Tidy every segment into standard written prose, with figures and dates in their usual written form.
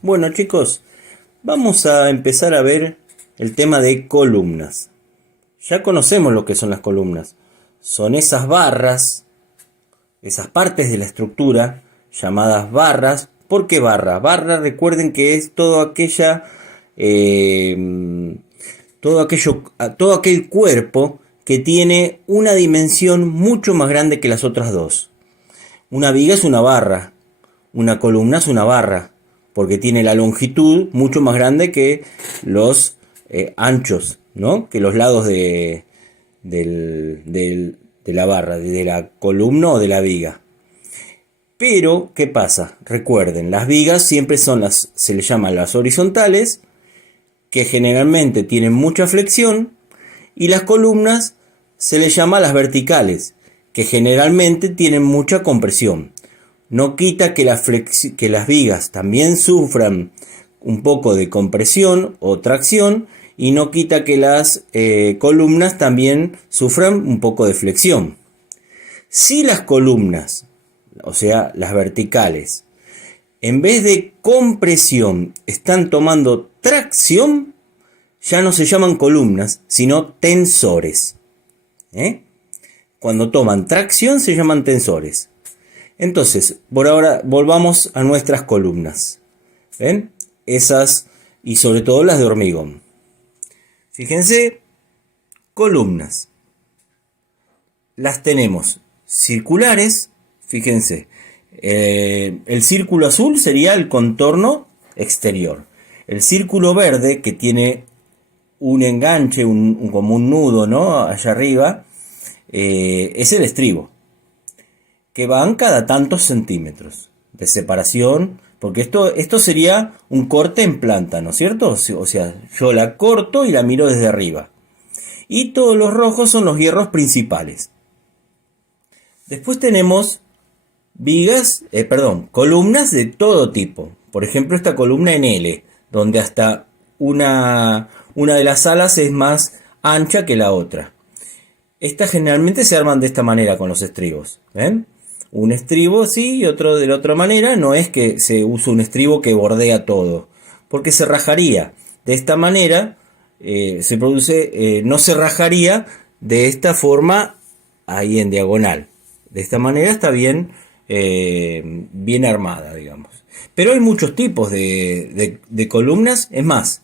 Bueno chicos, vamos a empezar a ver el tema de columnas. Ya conocemos lo que son las columnas. Son esas barras, esas partes de la estructura llamadas barras. ¿Por qué barra? Barra, recuerden que es todo aquel cuerpo que tiene una dimensión mucho más grande que las otras dos. Una viga es una barra, una columna es una barra, porque tiene la longitud mucho más grande que los anchos, ¿no? Que los lados de la barra, de la columna o de la viga. Pero, ¿qué pasa? Recuerden, las vigas siempre se les llaman las horizontales, que generalmente tienen mucha flexión, y las columnas se les llama las verticales, que generalmente tienen mucha compresión. No quita que las vigas también sufran un poco de compresión o tracción, y no quita que las columnas también sufran un poco de flexión. Si las columnas, o sea, las verticales, en vez de compresión están tomando tracción, ya no se llaman columnas, sino tensores. Cuando toman tracción se llaman tensores. Entonces, por ahora volvamos a nuestras columnas. ¿Ven? Esas, y sobre todo las de hormigón. Fíjense, columnas. Las tenemos circulares. Fíjense, el círculo azul sería el contorno exterior. El círculo verde, que tiene un enganche, como un nudo, ¿no? Allá arriba, es el estribo, que van cada tantos centímetros de separación, porque esto sería un corte en planta, ¿no es cierto? O sea, yo la corto y la miro desde arriba. Y todos los rojos son los hierros principales. Después tenemos columnas de todo tipo. Por ejemplo, esta columna en L, donde hasta una de las alas es más ancha que la otra. Estas generalmente se arman de esta manera con los estribos. ¿Ven? Un estribo sí y otro de la otra manera. No es que se use un estribo que bordea todo, porque se rajaría. De esta manera no se rajaría de esta forma ahí en diagonal. De esta manera está bien armada, digamos. Pero hay muchos tipos de columnas. Es más,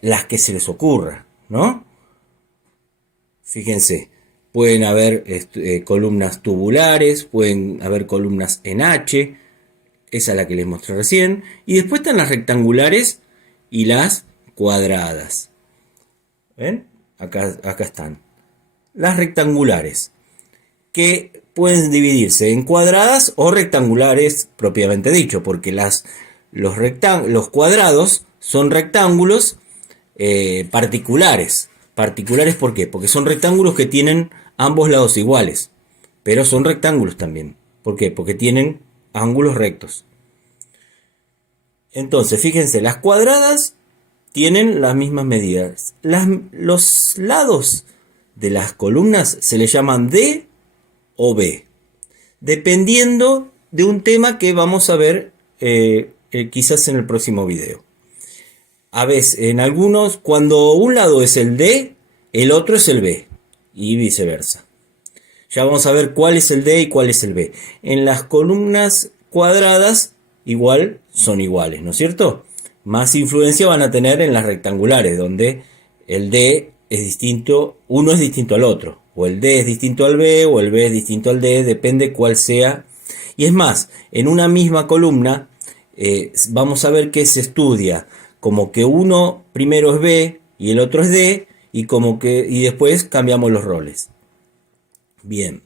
las que se les ocurra, ¿no? Fíjense, pueden haber columnas tubulares, pueden haber columnas en H, esa es la que les mostré recién, y después están las rectangulares y las cuadradas. ¿Ven? Acá están. Las rectangulares, que pueden dividirse en cuadradas o rectangulares propiamente dicho, porque los cuadrados son rectángulos particulares. ¿Particulares por qué? Porque son rectángulos que tienen ambos lados iguales, pero son rectángulos también. ¿Por qué? Porque tienen ángulos rectos. Entonces, fíjense, las cuadradas tienen las mismas medidas. Los lados de las columnas se les llaman D o B, dependiendo de un tema que vamos a ver quizás en el próximo video. A veces, en algunos, cuando un lado es el D, el otro es el B, y viceversa. Ya vamos a ver cuál es el D y cuál es el B. En las columnas cuadradas, igual son iguales, ¿no es cierto? Más influencia van a tener en las rectangulares, donde el D es distinto, uno es distinto al otro. O el D es distinto al B, o el B es distinto al D, depende cuál sea. Y es más, en una misma columna, vamos a ver que se estudia como que uno primero es B y el otro es D, y después cambiamos los roles. Bien,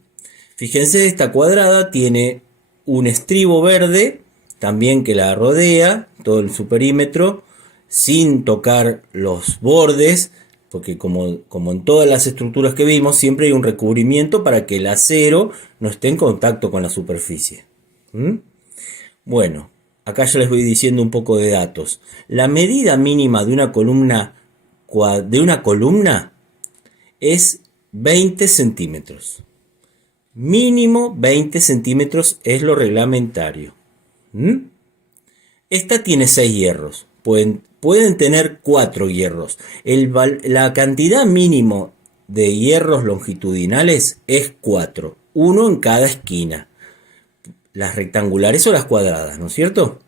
fíjense, esta cuadrada tiene un estribo verde también que la rodea, todo el su perímetro, sin tocar los bordes, porque como en todas las estructuras que vimos, siempre hay un recubrimiento para que el acero no esté en contacto con la superficie. Bueno, acá ya les voy diciendo un poco de datos. La medida mínima de una columna es 20 centímetros. Mínimo 20 centímetros es lo reglamentario. Esta tiene 6 hierros. Pueden tener 4 hierros. La cantidad mínimo de hierros longitudinales es 4. Uno en cada esquina. Las rectangulares o las cuadradas, ¿no es cierto?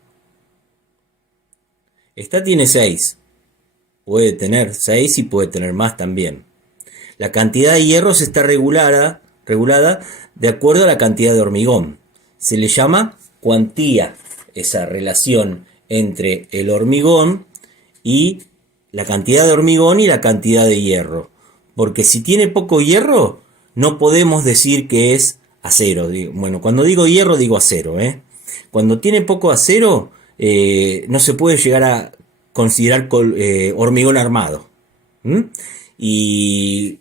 Esta tiene 6. Puede tener 6 y puede tener más también. La cantidad de hierros está regulada de acuerdo a la cantidad de hormigón. Se le llama cuantía, esa relación entre el hormigón y la cantidad de hormigón y la cantidad de hierro. Porque si tiene poco hierro, no podemos decir que es acero. Bueno, cuando digo hierro, digo acero. Cuando tiene poco acero, no se puede llegar a considerar hormigón armado. Y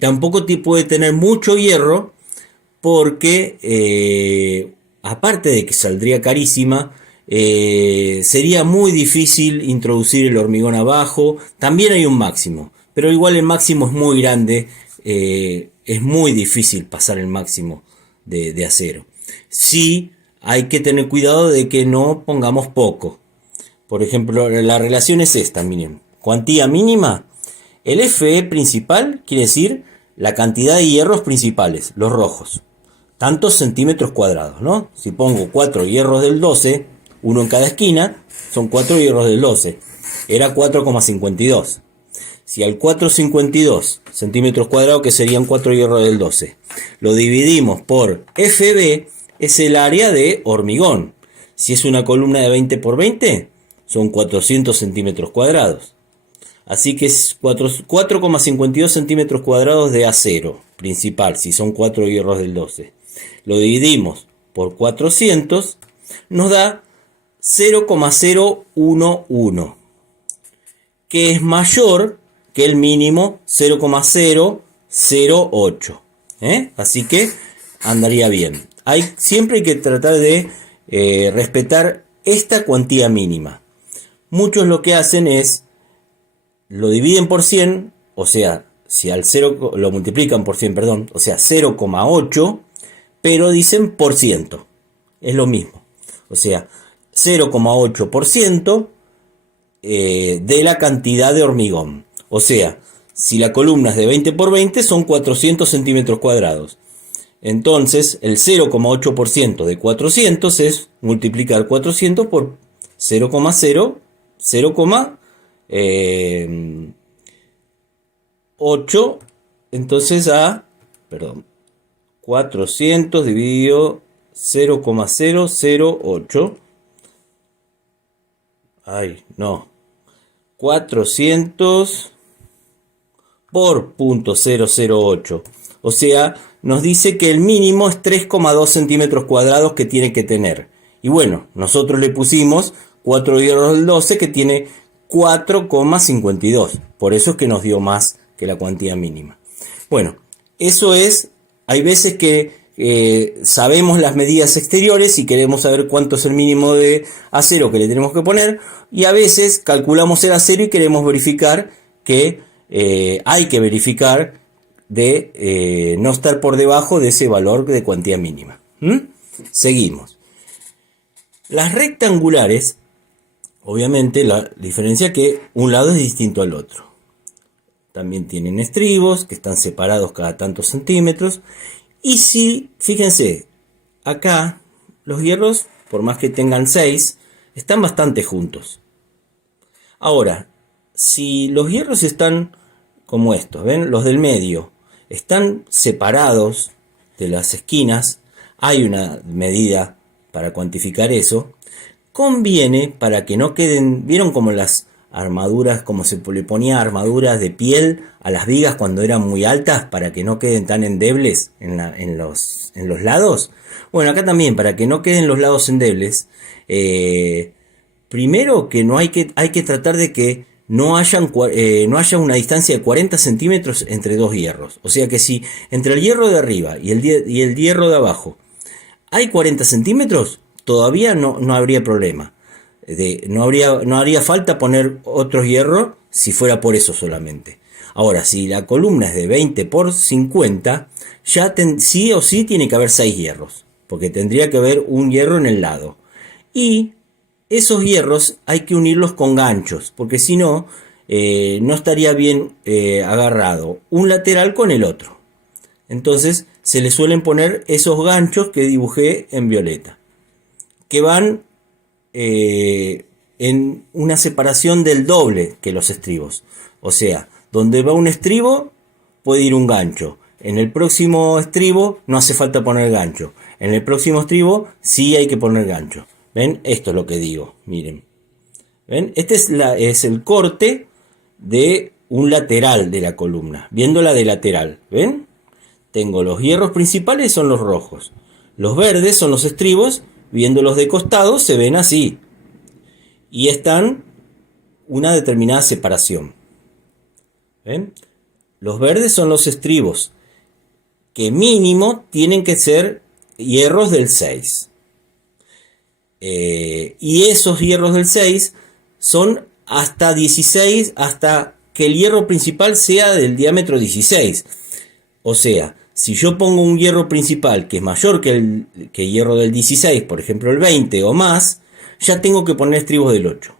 tampoco puede tener mucho hierro porque, aparte de que saldría carísima, sería muy difícil introducir el hormigón abajo. También hay un máximo, pero igual el máximo es muy grande. Es muy difícil pasar el máximo de acero. Sí, hay que tener cuidado de que no pongamos poco. Por ejemplo, la relación es esta, miren. Cuantía mínima. El Fe principal quiere decir la cantidad de hierros principales, los rojos. Tantos centímetros cuadrados, ¿no? Si pongo 4 hierros del 12, uno en cada esquina, son 4 hierros del 12. Era 4,52. Si al 4,52 centímetros cuadrados, que serían 4 hierros del 12, lo dividimos por FB, es el área de hormigón. Si es una columna de 20 por 20, son 400 centímetros cuadrados. Así que es 4,52 centímetros cuadrados de acero principal, si son 4 hierros del 12. Lo dividimos por 400, nos da 0,011, que es mayor que el mínimo 0,008. Así que andaría bien. Siempre hay que tratar de respetar esta cuantía mínima. Muchos lo que hacen es lo dividen por 100, o sea, si al 0 lo multiplican por 100, perdón, o sea, 0,8, pero dicen por ciento. Es lo mismo. O sea, 0,8% de la cantidad de hormigón. O sea, si la columna es de 20 por 20, son 400 centímetros cuadrados. Entonces, el 0,8% de 400 es multiplicar 400 por 0,8. Entonces 400 dividido 0,008. Ay, no. 400 por 0,008. O sea, nos dice que el mínimo es 3,2 centímetros cuadrados que tiene que tener. Y bueno, nosotros le pusimos 4 hierros del 12 que tiene 4,52. Por eso es que nos dio más que la cuantía mínima. Bueno, eso es. Hay veces que sabemos las medidas exteriores y queremos saber cuánto es el mínimo de acero que le tenemos que poner. Y a veces calculamos el acero y queremos verificar que hay que verificar de no estar por debajo de ese valor de cuantía mínima. Seguimos. Las rectangulares, obviamente la diferencia es que un lado es distinto al otro. También tienen estribos que están separados cada tantos centímetros. Y si, fíjense, acá los hierros, por más que tengan 6, están bastante juntos. Ahora, si los hierros están como estos, ¿ven? Los del medio están separados de las esquinas, hay una medida para cuantificar eso. Conviene, para que no queden, ¿vieron como las armaduras, como se le ponía armaduras de piel a las vigas cuando eran muy altas, para que no queden tan endebles en los lados? Bueno, acá también, para que no queden los lados endebles, primero que hay que tratar de que no haya una distancia de 40 centímetros entre dos hierros. O sea que si entre el hierro de arriba y el hierro de abajo hay 40 centímetros, todavía no habría problema. No haría falta poner otro hierro si fuera por eso solamente. Ahora, si la columna es de 20 por 50, ya sí o sí tiene que haber 6 hierros, porque tendría que haber un hierro en el lado. Y esos hierros hay que unirlos con ganchos, porque si no, no estaría bien agarrado un lateral con el otro. Entonces se le suelen poner esos ganchos que dibujé en violeta, que van en una separación del doble que los estribos. O sea, donde va un estribo puede ir un gancho. En el próximo estribo no hace falta poner gancho. En el próximo estribo sí hay que poner gancho. ¿Ven? Esto es lo que digo. Miren. ¿Ven? Este es el corte de un lateral de la columna. Viéndola de lateral. ¿Ven? Tengo los hierros principales, son los rojos. Los verdes son los estribos. Viéndolos de costado se ven así. Y están una determinada separación. ¿Ven? Los verdes son los estribos, que mínimo tienen que ser hierros del 6. Y esos hierros del 6 son hasta 16, hasta que el hierro principal sea del diámetro 16. O sea, si yo pongo un hierro principal que es mayor que el hierro del 16, por ejemplo el 20 o más, ya tengo que poner estribos del 8.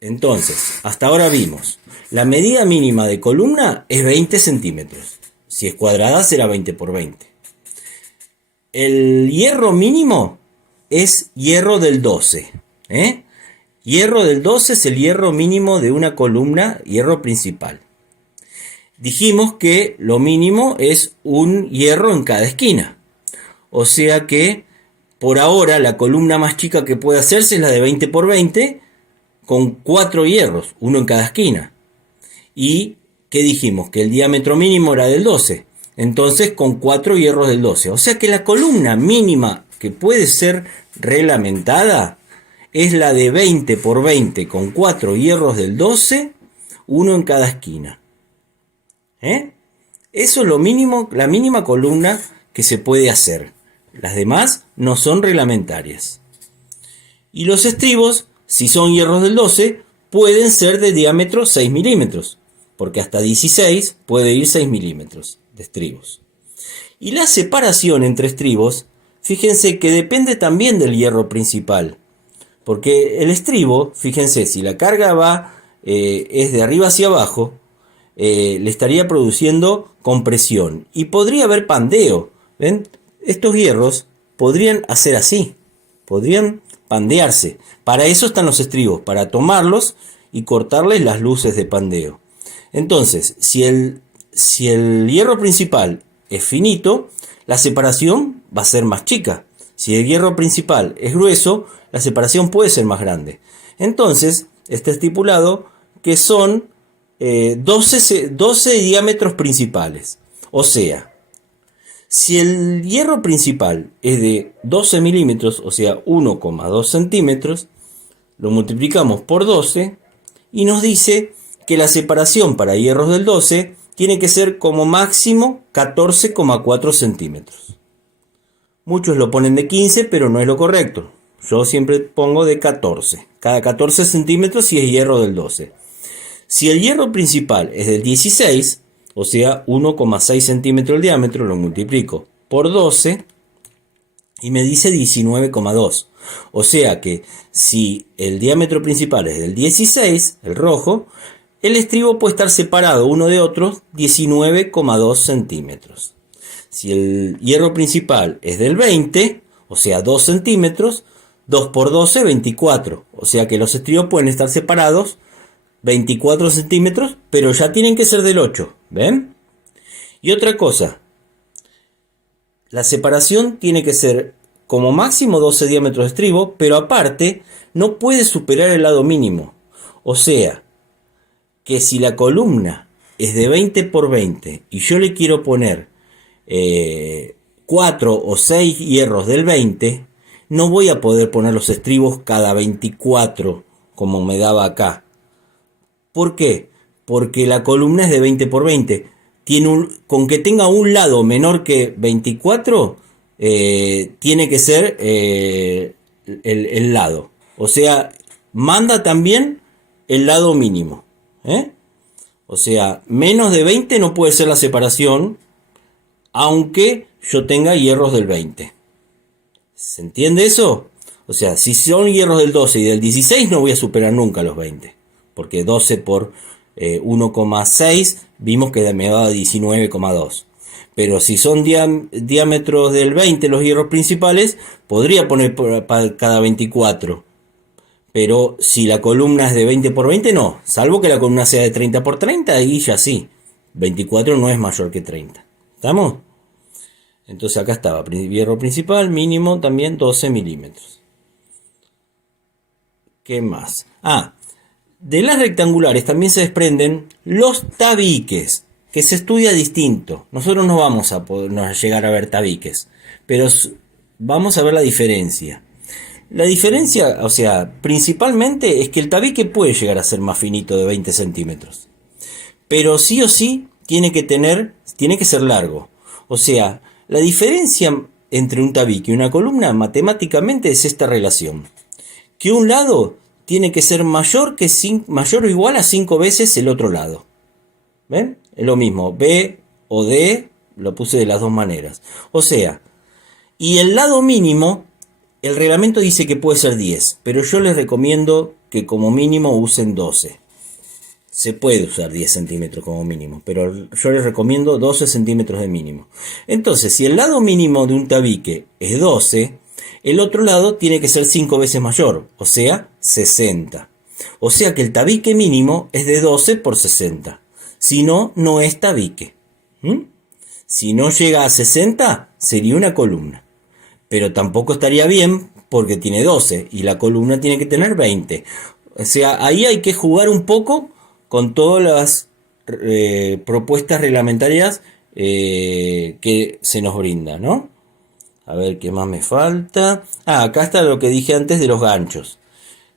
Entonces, hasta ahora vimos, la medida mínima de columna es 20 centímetros. Si es cuadrada será 20 por 20. El hierro mínimo es hierro del 12. Hierro del 12 es el hierro mínimo de una columna, hierro principal. Dijimos que lo mínimo es un hierro en cada esquina. O sea que por ahora la columna más chica que puede hacerse es la de 20 por 20 con 4 hierros, uno en cada esquina. Y ¿qué dijimos? Que el diámetro mínimo era del 12. Entonces con 4 hierros del 12. O sea que la columna mínima que puede ser reglamentada es la de 20 por 20 con 4 hierros del 12, uno en cada esquina. Eso es lo mínimo, la mínima columna que se puede hacer. Las demás no son reglamentarias. Y los estribos, si son hierros del 12, pueden ser de diámetro 6 milímetros, porque hasta 16 puede ir 6 milímetros de estribos. Y la separación entre estribos, fíjense que depende también del hierro principal, porque el estribo, fíjense, si la carga es de arriba hacia abajo, le estaría produciendo compresión y podría haber pandeo. ¿Ven? Estos hierros podrían hacer así, podrían pandearse. Para eso están los estribos, para tomarlos y cortarles las luces de pandeo. Entonces, si el hierro principal es finito, la separación va a ser más chica. Si el hierro principal es grueso, la separación puede ser más grande. Entonces, está estipulado que son 12 diámetros principales. O sea, si el hierro principal es de 12 milímetros, o sea 1,2 centímetros, lo multiplicamos por 12 y nos dice que la separación para hierros del 12 tiene que ser como máximo 14,4 centímetros. Muchos lo ponen de 15, pero no es lo correcto. Yo siempre pongo de 14. Cada 14 centímetros si es hierro del 12. Si el hierro principal es del 16, o sea 1,6 centímetros de diámetro, lo multiplico por 12 y me dice 19,2. O sea que si el diámetro principal es del 16, el rojo, el estribo puede estar separado uno de otro 19,2 centímetros. Si el hierro principal es del 20, o sea 2 centímetros, 2 por 12, 24. O sea que los estribos pueden estar separados 24 centímetros, pero ya tienen que ser del 8. ¿Ven? Y otra cosa, la separación tiene que ser como máximo 12 diámetros de estribo, pero aparte no puede superar el lado mínimo. O sea, que si la columna es de 20 por 20 y yo le quiero poner 4 o 6 hierros del 20, no voy a poder poner los estribos cada 24 como me daba acá. ¿Por qué? Porque la columna es de 20 por 20. Con que tenga un lado menor que 24, tiene que ser el lado. O sea, manda también el lado mínimo. O sea, menos de 20 no puede ser la separación, aunque yo tenga hierros del 20. ¿Se entiende eso? O sea, si son hierros del 12 y del 16 no voy a superar nunca los 20. Porque 12 por 1,6 vimos que me da 19,2. Pero si son diámetros del 20 los hierros principales, podría poner para cada 24. Pero si la columna es de 20 por 20, no. Salvo que la columna sea de 30 por 30, ahí ya sí. 24 no es mayor que 30. ¿Estamos? Entonces acá estaba. Hierro principal, mínimo también 12 milímetros. ¿Qué más? De las rectangulares también se desprenden los tabiques, que se estudia distinto. Nosotros no vamos a poder llegar a ver tabiques, pero vamos a ver la diferencia. La diferencia, o sea, principalmente es que el tabique puede llegar a ser más finito de 20 centímetros. Pero sí o sí tiene que ser largo. O sea, la diferencia entre un tabique y una columna matemáticamente es esta relación. Que un lado tiene que ser mayor o igual a 5 veces el otro lado. ¿Ven? Es lo mismo, B o D, lo puse de las dos maneras. O sea, y el lado mínimo, el reglamento dice que puede ser 10, pero yo les recomiendo que como mínimo usen 12. Se puede usar 10 centímetros como mínimo, pero yo les recomiendo 12 centímetros de mínimo. Entonces, si el lado mínimo de un tabique es 12, el otro lado tiene que ser 5 veces mayor, o sea, 60. O sea que el tabique mínimo es de 12 por 60. Si no, no es tabique. Si no llega a 60, sería una columna. Pero tampoco estaría bien porque tiene 12 y la columna tiene que tener 20. O sea, ahí hay que jugar un poco con todas las propuestas reglamentarias que se nos brindan, ¿no? A ver, ¿qué más me falta? Acá está lo que dije antes de los ganchos.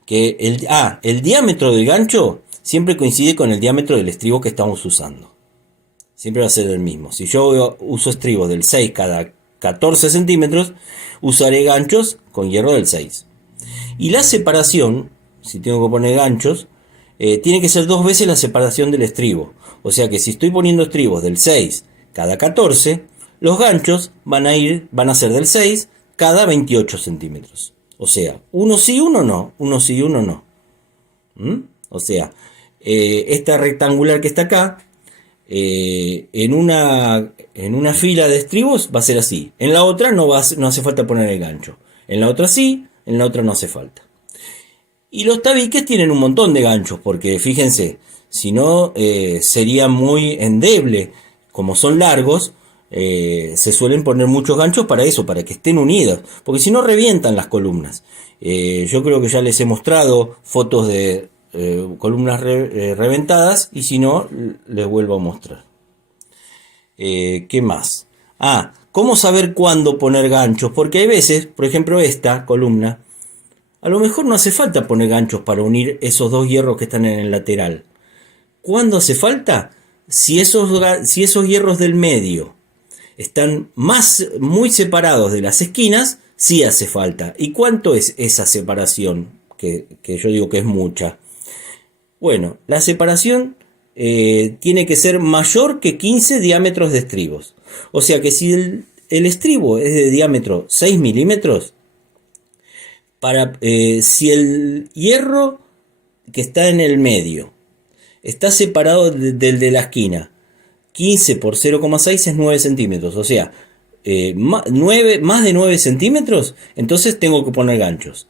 Que el diámetro del gancho siempre coincide con el diámetro del estribo que estamos usando. Siempre va a ser el mismo. Si yo uso estribos del 6 cada 14 centímetros, usaré ganchos con hierro del 6. Y la separación, si tengo que poner ganchos, tiene que ser 2 veces la separación del estribo. O sea que si estoy poniendo estribos del 6 cada 14, los ganchos van a ser del 6 cada 28 centímetros. O sea, uno sí, uno no. Uno sí, uno no. O sea, esta rectangular que está acá, en una fila de estribos va a ser así. En la otra no hace falta poner el gancho. En la otra sí, en la otra no hace falta. Y los tabiques tienen un montón de ganchos, porque fíjense, si no sería muy endeble. Como son largos, se suelen poner muchos ganchos para eso, para que estén unidos, porque si no revientan las columnas. Yo creo que ya les he mostrado fotos de columnas reventadas, y si no, les vuelvo a mostrar. ¿Qué más? ¿Cómo saber cuándo poner ganchos? Porque hay veces, por ejemplo esta columna, a lo mejor no hace falta poner ganchos para unir esos dos hierros que están en el lateral. ¿Cuándo hace falta? Si esos hierros del medio están muy separados de las esquinas, sí hace falta. ¿Y cuánto es esa separación? Que yo digo que es mucha. Bueno, la separación tiene que ser mayor que 15 diámetros de estribos. O sea que si el estribo es de diámetro 6 milímetros, si el hierro que está en el medio está separado del de la esquina, 15 por 0,6 es 9 centímetros, o sea, más de 9 centímetros, entonces tengo que poner ganchos.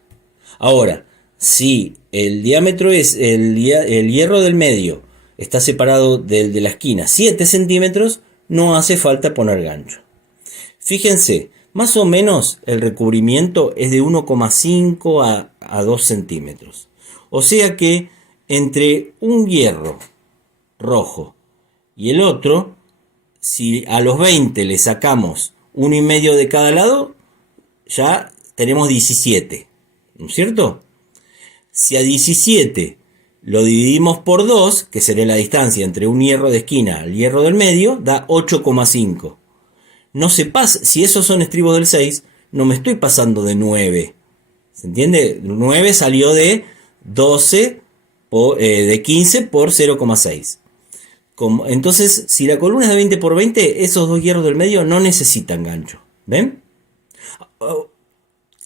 Ahora, si el diámetro es el hierro del medio está separado del de la esquina 7 centímetros, no hace falta poner gancho. Fíjense, más o menos el recubrimiento es de 1,5 a 2 centímetros. O sea que entre un hierro rojo y el otro, si a los 20 le sacamos 1,5 de cada lado, ya tenemos 17, ¿no es cierto? Si a 17 lo dividimos por 2, que sería la distancia entre un hierro de esquina al hierro del medio, da 8,5. No se pasa, si esos son estribos del 6, no me estoy pasando de 9. ¿Se entiende? 9 salió de 12, de 15 por 0,6. Entonces, si la columna es de 20 por 20, esos dos hierros del medio no necesitan gancho. ¿Ven?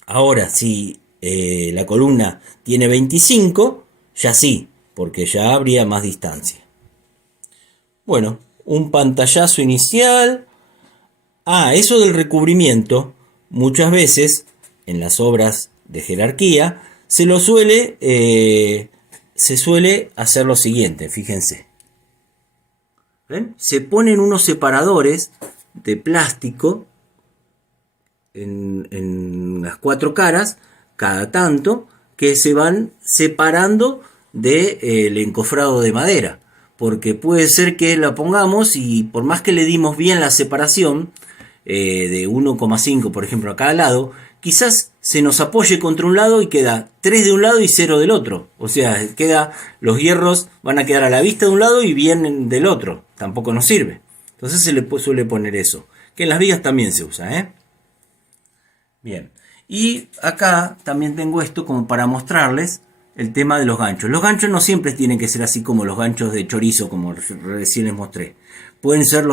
Ahora, si la columna tiene 25, ya sí, porque ya habría más distancia. Bueno, un pantallazo inicial. Eso del recubrimiento, muchas veces en las obras de jerarquía se suele hacer lo siguiente, fíjense. ¿Ven? Se ponen unos separadores de plástico en las 4 caras, cada tanto, que se van separando del encofrado de madera. Porque puede ser que la pongamos y por más que le dimos bien la separación, de 1,5 por ejemplo a cada lado, quizás se nos apoye contra un lado y queda 3 de un lado y 0 del otro. O sea, los hierros van a quedar a la vista de un lado y bien del otro. Tampoco nos sirve. Entonces se le suele poner eso. Que en las vigas también se usa, Bien. Y acá también tengo esto como para mostrarles el tema de los ganchos. Los ganchos no siempre tienen que ser así como los ganchos de chorizo, como recién les mostré. Pueden ser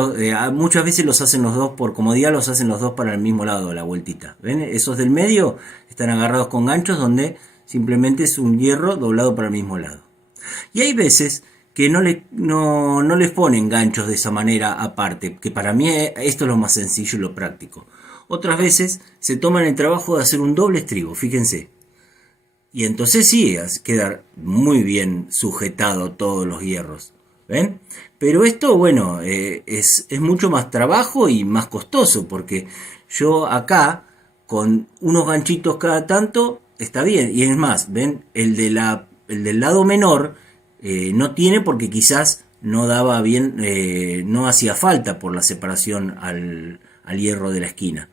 muchas veces los hacen los dos, por comodidad los hacen los dos para el mismo lado, la vueltita. ¿Ven? Esos del medio están agarrados con ganchos donde simplemente es un hierro doblado para el mismo lado. Y hay veces que no les ponen ganchos de esa manera aparte, que para mí esto es lo más sencillo y lo práctico. Otras veces se toman el trabajo de hacer un doble estribo, fíjense. Y entonces sí, queda muy bien sujetado todos los hierros. ¿Ven? Pero esto, bueno, es mucho más trabajo y más costoso, porque yo acá, con unos ganchitos cada tanto, está bien. Y es más, ¿ven? El del lado menor no tiene porque quizás no daba bien, no hacía falta por la separación al hierro de la esquina.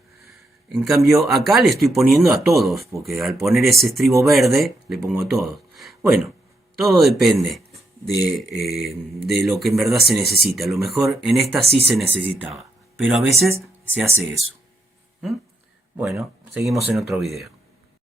En cambio, acá le estoy poniendo a todos, porque al poner ese estribo verde, le pongo a todos. Bueno, todo depende de lo que en verdad se necesita. A lo mejor en esta sí se necesitaba, pero a veces se hace eso. Bueno, seguimos en otro video.